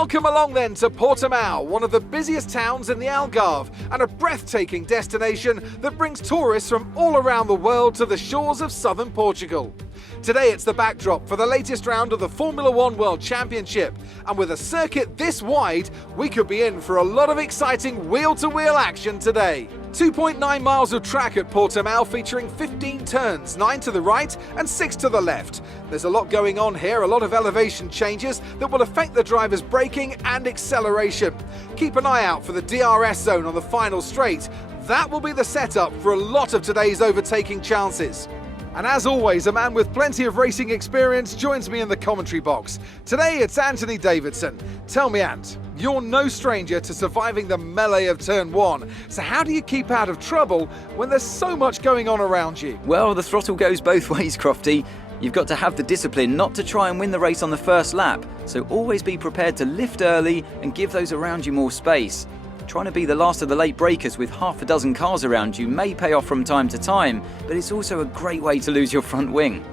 Welcome along then to Portimao, one of the busiest towns in the Algarve and a breathtaking destination that brings tourists from all around the world to the shores of southern Portugal. Today it's the backdrop for the latest round of the Formula One World Championship, and with a circuit this wide, we could be in for a lot of exciting wheel-to-wheel action today. 2.9 miles of track at Portimao featuring 15 turns, 9 to the right and 6 to the left. There's a lot going on here, a lot of elevation changes that will affect the driver's braking and acceleration. Keep an eye out for the DRS zone on the final straight. That will be the setup for a lot of today's overtaking chances. And as always, a man with plenty of racing experience joins me in the commentary box. Today it's Anthony Davidson. Tell me, Ant, you're no stranger to surviving the melee of turn 1. So how do you keep out of trouble when there's so much going on around you? Well, the throttle goes both ways, Crofty. You've got to have the discipline not to try and win the race on the first lap. So always be prepared to lift early and give those around you more space. Trying to be the last of the late breakers with half a dozen cars around you may pay off from time to time, but it's also a great way to lose your front wing.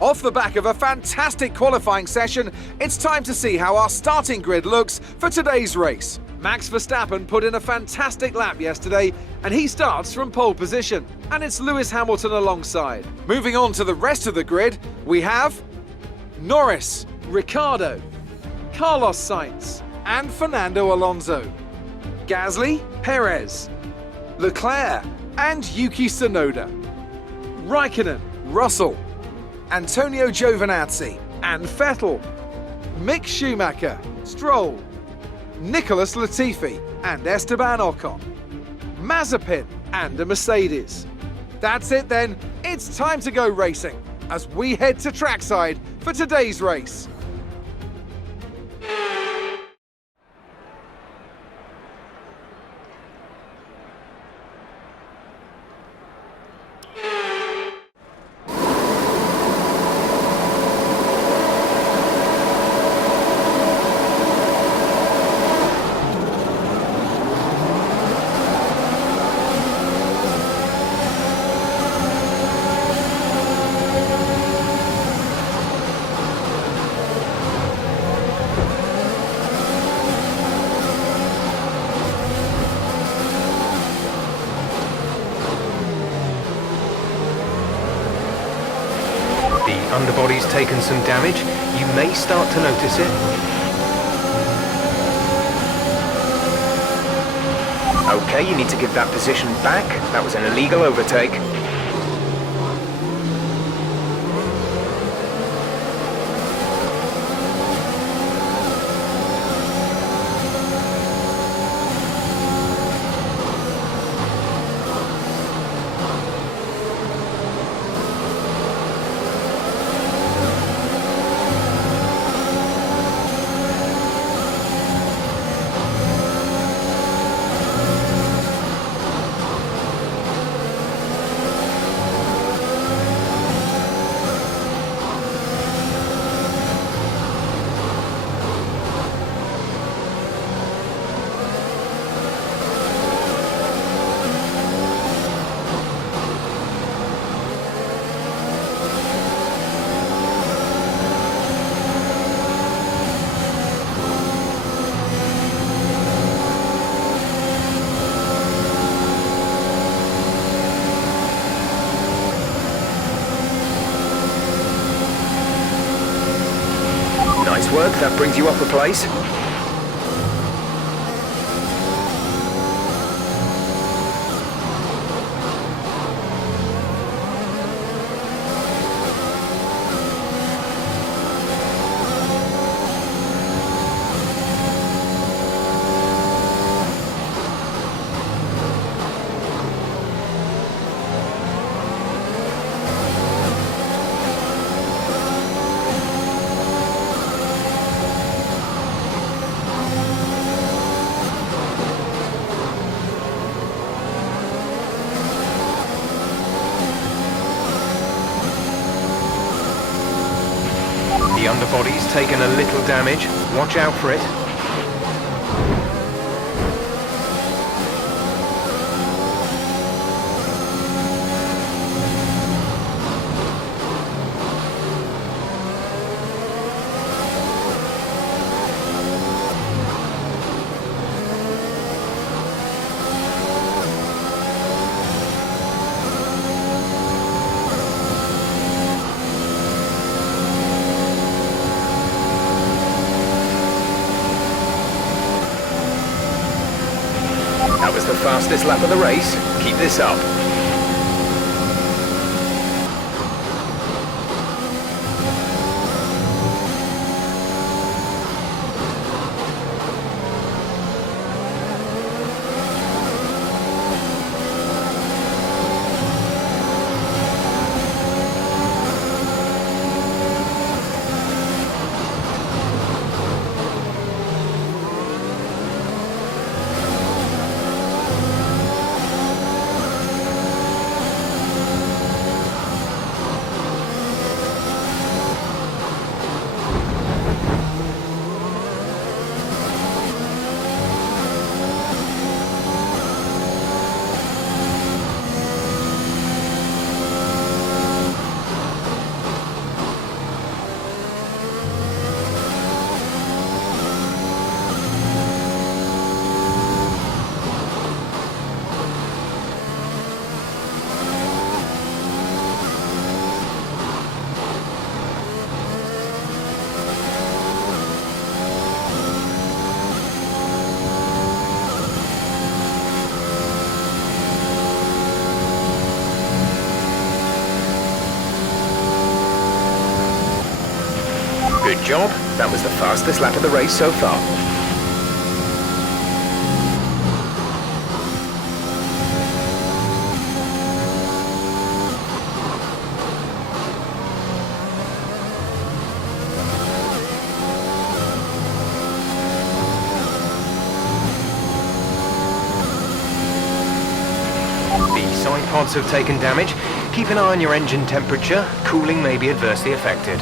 Off the back of a fantastic qualifying session, it's time to see how our starting grid looks for today's race. Max Verstappen put in a fantastic lap yesterday, and he starts from pole position, and it's Lewis Hamilton alongside. Moving on to the rest of the grid, we have Norris, Ricciardo, Carlos Sainz, and Fernando Alonso, Gasly, Perez, Leclerc, and Yuki Tsunoda, Raikkonen, Russell, Antonio Giovinazzi, and Vettel, Mick Schumacher, Stroll, Nicholas Latifi, and Esteban Ocon, Mazepin, and a Mercedes. That's it then, it's time to go racing as we head to trackside for today's race. Underbody's taken some damage. You may start to notice it. Okay, you need to give that position back. That was an illegal overtake. Nice work, that brings you up a place. The underbody's taken a little damage. Watch out for it. That was the fastest lap of the race. Keep this up. Good job. That was the fastest lap of the race so far. The side pods have taken damage. Keep an eye on your engine temperature. Cooling may be adversely affected.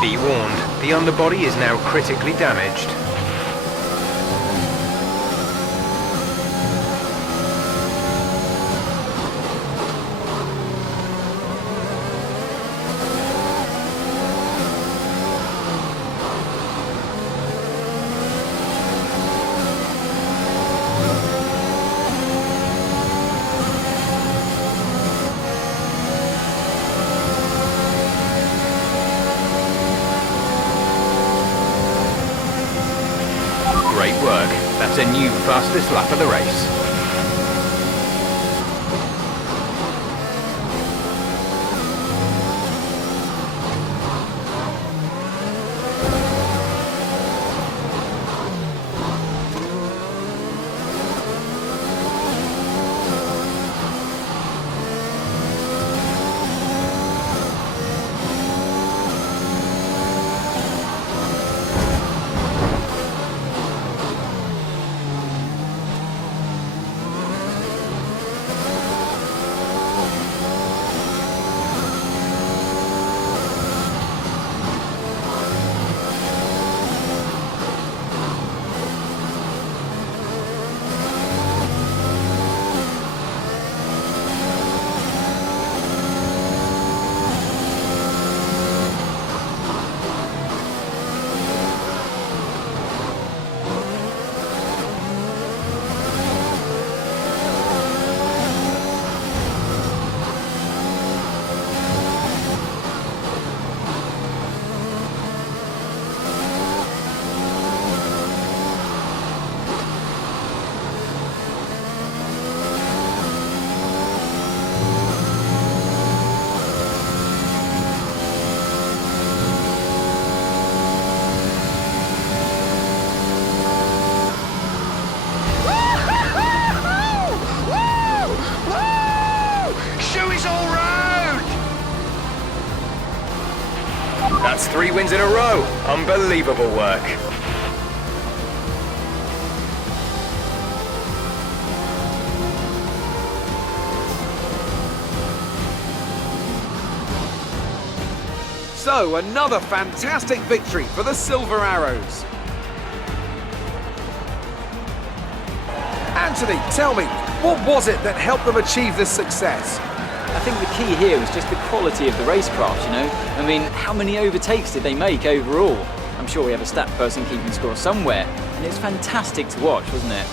Be warned, the underbody is now critically damaged. Great work. That's a new fastest lap of the race. That's 3 wins in a row. Unbelievable work. So, another fantastic victory for the Silver Arrows. Anthony, tell me, what was it that helped them achieve this success? I think the key here was just the quality of the racecraft, you know? I mean, how many overtakes did they make overall? I'm sure we have a stat person keeping score somewhere, and it's fantastic to watch, wasn't it?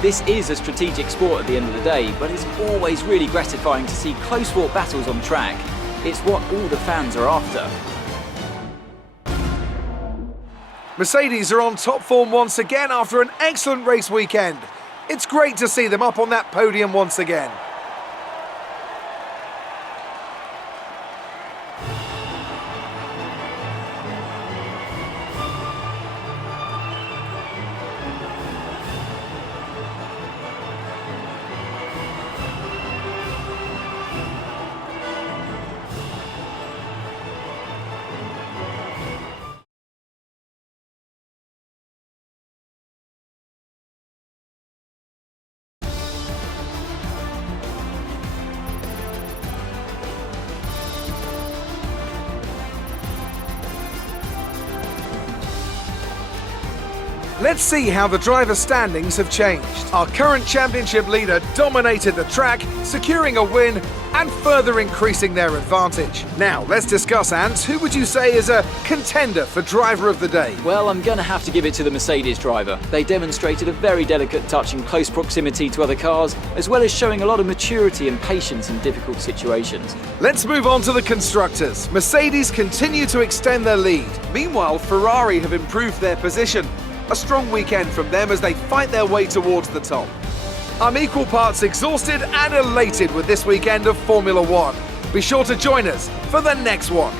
This is a strategic sport at the end of the day, but it's always really gratifying to see close-fought battles on track. It's what all the fans are after. Mercedes are on top form once again after an excellent race weekend. It's great to see them up on that podium once again. Let's see how the driver standings have changed. Our current championship leader dominated the track, securing a win and further increasing their advantage. Now, let's discuss, Ants. Who would you say is a contender for driver of the day? Well, I'm going to have to give it to the Mercedes driver. They demonstrated a very delicate touch in close proximity to other cars, as well as showing a lot of maturity and patience in difficult situations. Let's move on to the constructors. Mercedes continue to extend their lead. Meanwhile, Ferrari have improved their position. A strong weekend from them as they fight their way towards the top. I'm equal parts exhausted and elated with this weekend of Formula One. Be sure to join us for the next one.